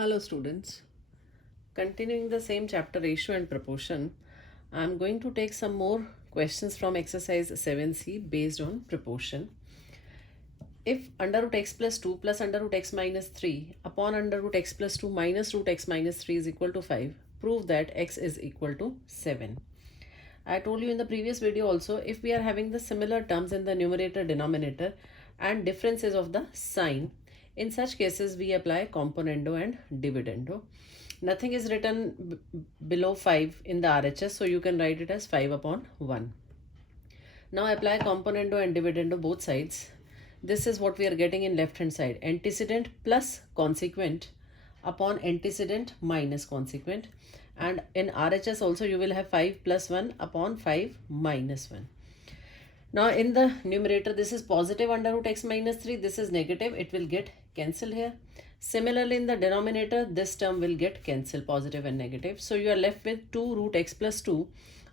Hello students, continuing the same chapter ratio and proportion, I am going to take some more questions from exercise 7c based on proportion. If under root x plus 2 plus under root x minus 3 upon under root x plus 2 minus root x minus 3 is equal to 5, prove that x is equal to 7. I told you in the previous video also, if we are having the similar terms in the numerator denominator and differences of the sign, in such cases we apply componendo and dividendo. Nothing is written below 5 in the RHS, so you can write it as 5 upon 1. Now apply componendo and dividendo both sides. This is what we are getting in left hand side. Antecedent plus consequent upon antecedent minus consequent. And in RHS also you will have 5 plus 1 upon 5 minus 1. Now in the numerator this is positive under root x minus 3. This is negative. It will get cancelled here. Similarly in the denominator this term will get cancelled, positive and negative. So you are left with 2 root x plus 2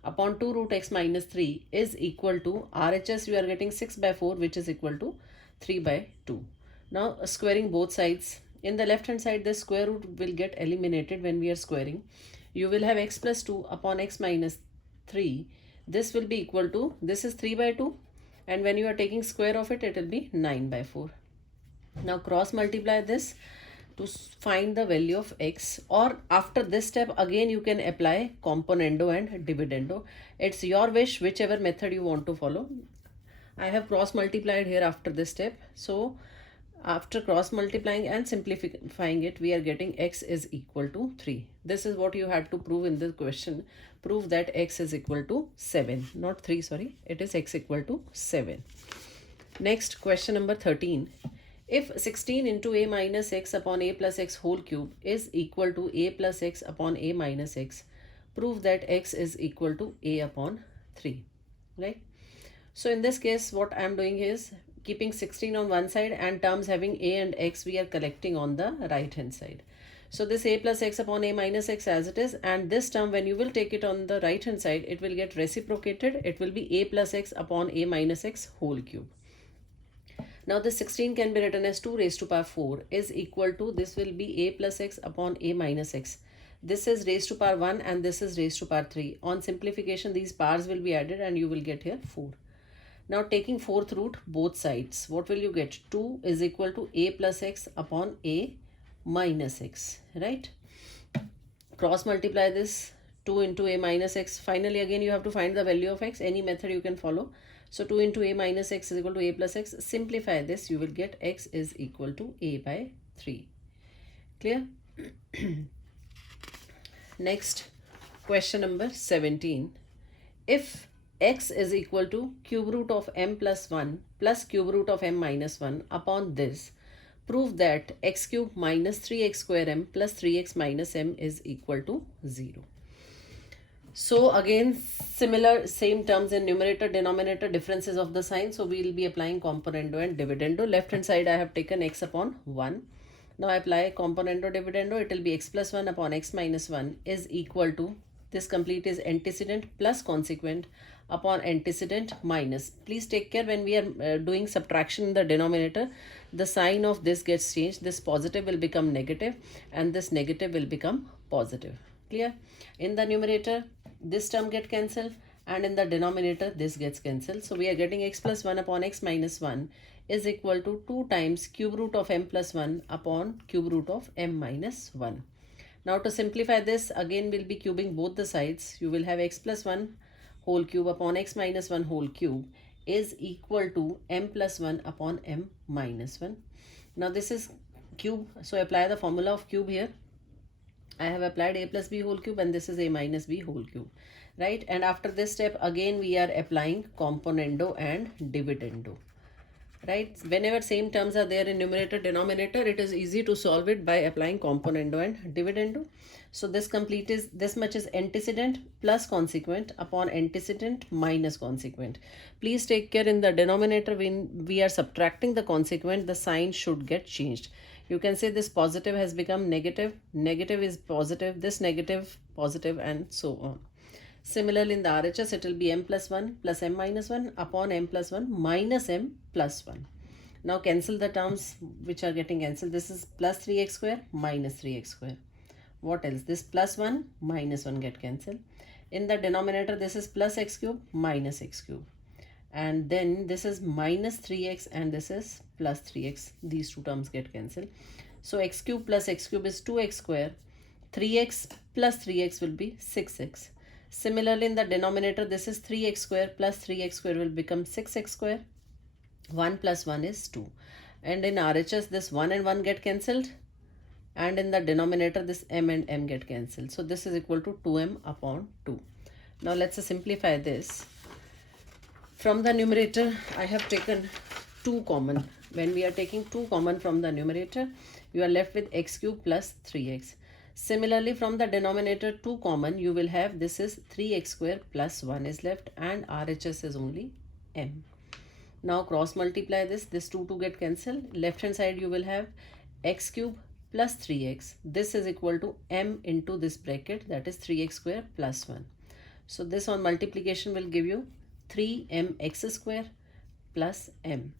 upon 2 root x minus 3 is equal to RHS you are getting 6 by 4 which is equal to 3 by 2. Now squaring both sides. In the left hand side the square root will get eliminated when we are squaring. You will have x plus 2 upon x minus 3. This will be equal to, this is 3 by 2 and when you are taking square of it, it will be 9 by 4. Now cross multiply this to find the value of x, or after this step again you can apply componendo and dividendo. It's your wish whichever method you want to follow. I have cross multiplied here after this step. So after cross multiplying and simplifying it, we are getting x is equal to 3. This is what you had to prove in the question. Prove that x is equal to 7, not 3, sorry. It is x equal to 7. Next, question number 13. If 16 into a minus x upon a plus x whole cube is equal to a plus x upon a minus x, prove that x is equal to a upon 3, right? So in this case, what I am doing is keeping 16 on one side and terms having a and x we are collecting on the right hand side. So this a plus x upon a minus x as it is, and this term when you will take it on the right hand side, it will get reciprocated. It will be a plus x upon a minus x whole cube. Now this 16 can be written as 2 raised to power 4 is equal to, this will be a plus x upon a minus x. This is raised to power 1 and this is raised to power 3. On simplification these powers will be added and you will get here 4. Now taking fourth root both sides, what will you get? 2 is equal to a plus x upon a minus x, right? Cross multiply this, 2 into a minus x. Finally again you have to find the value of x. Any method you can follow. So 2 into a minus x is equal to a plus x. Simplify this, you will get x is equal to a by 3. Clear? Next, question number 17. If x is equal to cube root of m plus 1 plus cube root of m minus 1 upon this, prove that x cube minus 3x square m plus 3x minus m is equal to 0. So again similar same terms in numerator denominator, differences of the sign. So we will be applying componendo and dividendo. Left hand side I have taken x upon 1. Now I apply componendo dividendo. It will be x plus 1 upon x minus 1 is equal to, this complete is antecedent plus consequent upon antecedent minus. Please take care when we are doing subtraction in the denominator, the sign of this gets changed. This positive will become negative and this negative will become positive. Clear? In the numerator this term get cancelled and in the denominator this gets cancelled. So we are getting x plus 1 upon x minus 1 is equal to 2 times cube root of m plus 1 upon cube root of m minus 1. Now to simplify this, again we'll be cubing both the sides. You will have x plus 1 whole cube upon x minus 1 whole cube is equal to m plus 1 upon m minus 1. Now this is cube, so apply the formula of cube here. I have applied a plus b whole cube and this is a minus b whole cube, right? And after this step again we are applying componendo and dividendo, right? Whenever same terms are there in numerator denominator, it is easy to solve it by applying componendo and dividendo. So this complete is, this much is antecedent plus consequent upon antecedent minus consequent. Please take care in the denominator when we are subtracting the consequent, the sign should get changed. You can say this positive has become negative, negative is positive, this negative positive, and so on. Similarly in the RHS it will be m plus 1 plus m minus 1 upon m plus 1 minus m plus 1. Now cancel the terms which are getting cancelled. This is plus 3x square minus 3x square. What else? This plus 1 minus 1 get cancelled. In the denominator, this is plus x cube minus x cube. And then this is minus 3x and this is plus 3x. These two terms get cancelled. So x cube plus x cube is 2x square. 3x plus 3x will be 6x. Similarly, in the denominator, this is 3x square plus 3x square will become 6x square. 1 plus 1 is 2. And in RHS, this 1 and 1 get cancelled. And in the denominator, this m and m get cancelled. So this is equal to 2m upon 2. Now let's simplify this. From the numerator, I have taken 2 common. When we are taking 2 common from the numerator, you are left with x cube plus 3x. Similarly, from the denominator 2 common, you will have this is 3x square plus 1 is left and RHS is only m. Now cross multiply this 2 get cancelled. Left hand side you will have x cube plus 3x. This is equal to m into this bracket, that is 3x square plus 1. So this on multiplication will give you 3mx square plus m.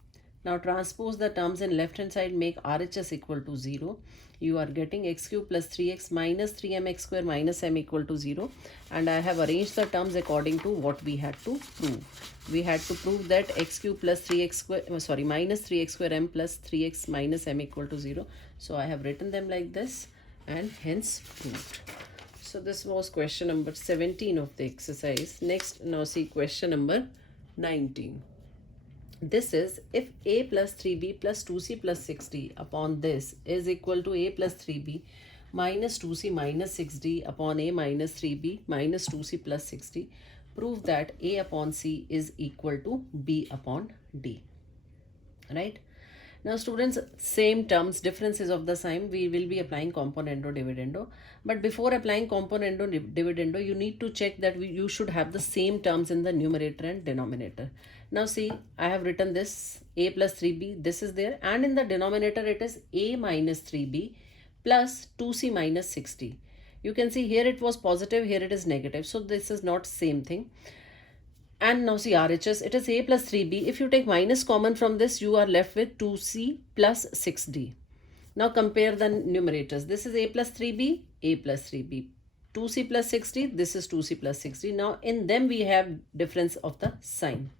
Now transpose the terms in left hand side, make RHS equal to 0. You are getting x cube plus 3x minus 3mx square minus m equal to 0. And I have arranged the terms according to what we had to prove. We had to prove that x cube plus 3x square, minus 3x square m plus 3x minus m equal to 0. So I have written them like this and hence proved. So this was question number 17 of the exercise. Next, now see question number 19. This is if a plus 3b plus 2c plus 6d upon this is equal to a plus 3b minus 2c minus 6d upon a minus 3b minus 2c plus 6d, prove that a upon c is equal to b upon d. Right? Now students, same terms, differences of the sign, we will be applying componendo dividendo. But before applying componendo dividendo, you need to check that you should have the same terms in the numerator and denominator. Now see, I have written this a plus 3b, this is there, and in the denominator it is a minus 3b plus 2c minus 6d. You can see here it was positive, here it is negative. So this is not same thing. And now see RHS, it is a plus 3b. If you take minus common from this, you are left with 2c plus 6d. Now compare the numerators. This is a plus 3b, a plus 3b. 2c plus 6d, this is 2c plus 6d. Now in them we have difference of the sign.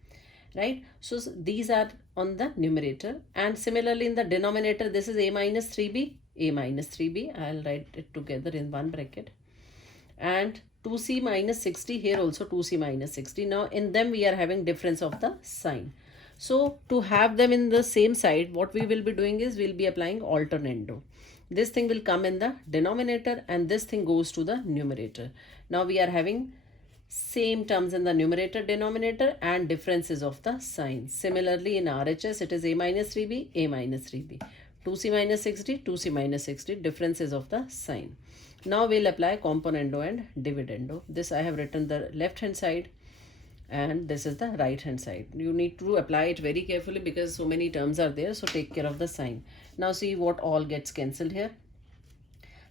Right? So these are on the numerator. And similarly in the denominator, this is a minus 3b, a minus 3b. I'll write it together in one bracket. And 2c minus 60, here also 2c minus 60. Now in them we are having difference of the sign. So to have them in the same side, what we will be doing is we'll be applying alternando. This thing will come in the denominator and this thing goes to the numerator. Now we are having same terms in the numerator, denominator and differences of the sign. Similarly in RHS, it is a minus 3b, a minus 3b. 2c minus 60, 2c minus 60, differences of the sign. Now we'll apply componendo and dividendo. This I have written the left hand side and this is the right hand side. You need to apply it very carefully because so many terms are there. So take care of the sign. Now see what all gets cancelled here.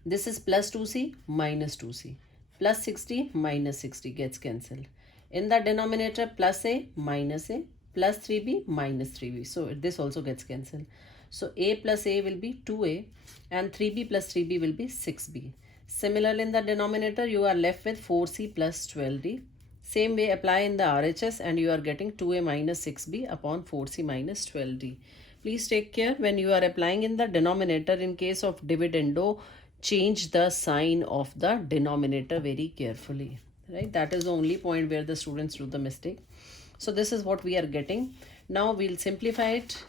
This is plus 2c minus 2c. Plus 60 minus 60 gets cancelled. In the denominator, plus a minus a plus 3b minus 3b. So this also gets cancelled. So a plus a will be 2a and 3b plus 3b will be 6b. Similarly in the denominator, you are left with 4c plus 12d. Same way apply in the RHS and you are getting 2a minus 6b upon 4c minus 12d. Please take care when you are applying in the denominator. In case of dividendo, change the sign of the denominator very carefully. Right? That is the only point where the students do the mistake. So this is what we are getting. Now we'll simplify it.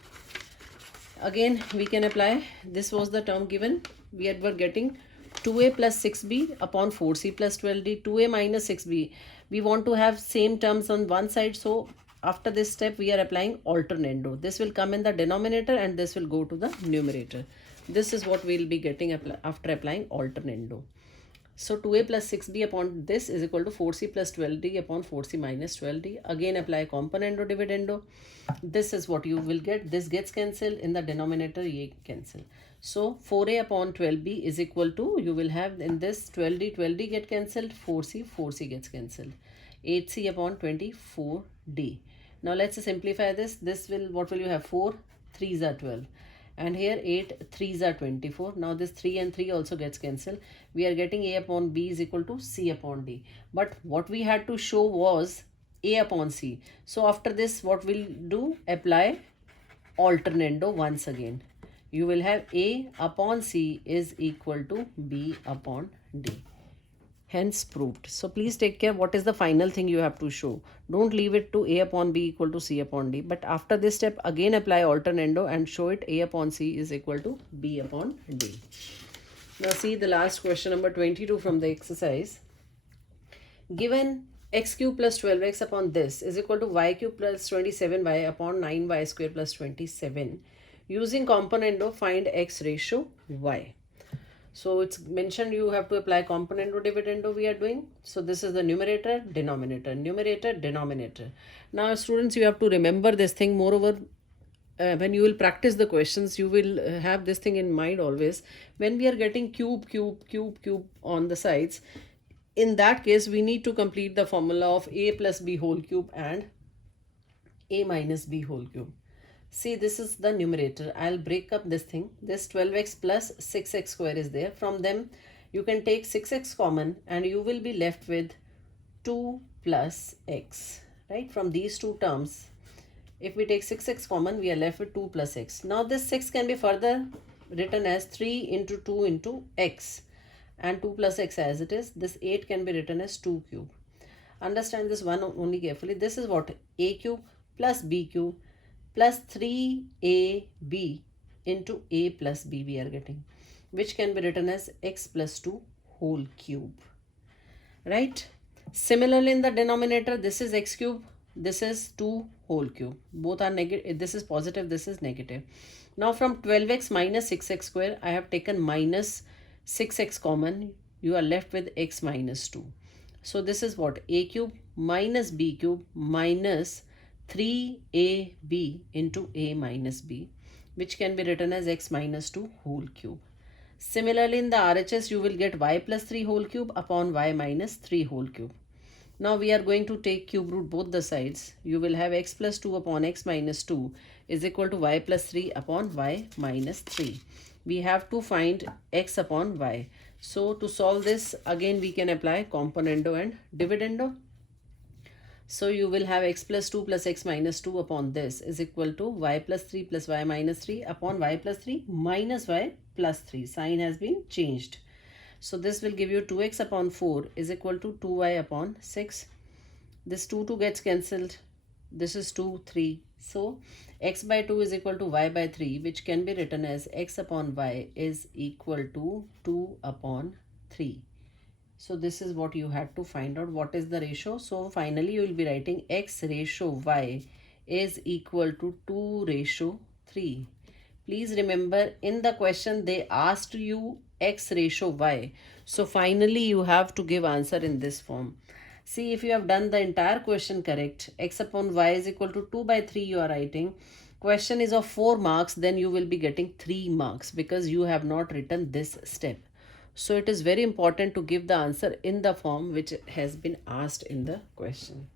Again, we can apply. This was the term given. We were getting 2a plus 6b upon 4c plus 12d, 2a minus 6b. We want to have same terms on one side. So after this step, we are applying alternando. This will come in the denominator and this will go to the numerator. This is what we will be getting after applying alternando. So 2a plus 6b upon this is equal to 4c plus 12d upon 4c minus 12d. Again apply componendo dividendo. This is what you will get. This gets cancelled. In the denominator, ye cancel. So 4a upon 12b is equal to, you will have in this 12d get cancelled, 4c gets cancelled. 8c upon 24d. Now let's simplify this. This will, what will you have? 4, 3s are 12. And here 8 3s are 24. Now this 3 and 3 also gets cancelled. We are getting A upon B is equal to C upon D. But what we had to show was A upon C. So after this, what we'll do? Apply alternando once again. You will have A upon C is equal to B upon D. Hence proved. So please take care what is the final thing you have to show. Don't leave it to A upon B equal to C upon D. But after this step, again apply alternando and show it A upon C is equal to B upon D. Now see the last question, number 22 from the exercise. Given x cube plus 12x upon this is equal to y cube plus 27y upon 9y square plus 27. Using componendo, find x ratio y. So it's mentioned you have to apply componendo dividendo we are doing. So this is the numerator, denominator, numerator, denominator. Now students, you have to remember this thing. Moreover, when you will practice the questions, you will have this thing in mind always. When we are getting cube on the sides, in that case, we need to complete the formula of a plus b whole cube and a minus b whole cube. See, this is the numerator. I'll break up this thing. This 12x plus 6x square is there. From them, you can take 6x common and you will be left with 2 plus x. Right? From these two terms, if we take 6x common, we are left with 2 plus x. Now, this 6 can be further written as 3 into 2 into x. And 2 plus x as it is. This 8 can be written as 2 cube. Understand this one only carefully. This is what? A cube plus b cube plus 3ab into a plus b we are getting, which can be written as x plus 2 whole cube. Right? Similarly, in the denominator, this is x cube, this is 2 whole cube. Both are negative. This is positive, this is negative. Now from 12x minus 6x square, I have taken minus 6x common. You are left with x minus 2. So this is what? A cube minus b cube minus 3ab into a minus b, which can be written as x minus 2 whole cube. Similarly, in the RHS, you will get y plus 3 whole cube upon y minus 3 whole cube. Now we are going to take cube root both the sides. You will have x plus 2 upon x minus 2 is equal to y plus 3 upon y minus 3. We have to find x upon y. So to solve this, again we can apply componendo and dividendo. So you will have x plus 2 plus x minus 2 upon this is equal to y plus 3 plus y minus 3 upon y plus 3 minus y plus 3. Sign has been changed. So this will give you 2x upon 4 is equal to 2y upon 6. This 2 gets cancelled. This is 2, 3. So x by 2 is equal to y by 3, which can be written as x upon y is equal to 2 upon 3. So this is what you had to find out. What is the ratio? So finally you will be writing x ratio y is equal to 2 ratio 3. Please remember, in the question they asked you x ratio y. So finally you have to give answer in this form. See, if you have done the entire question correct, x upon y is equal to 2 by 3 you are writing. Question is of 4 marks, then you will be getting 3 marks because you have not written this step. So it is very important to give the answer in the form which has been asked in the question.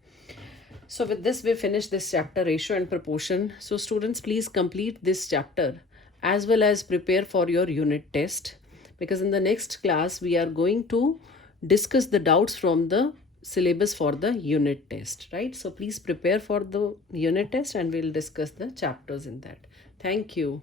So with this, we finish this chapter, ratio and proportion. So students, please complete this chapter as well as prepare for your unit test, because in the next class, we are going to discuss the doubts from the syllabus for the unit test, right? So please prepare for the unit test and we'll discuss the chapters in that. Thank you.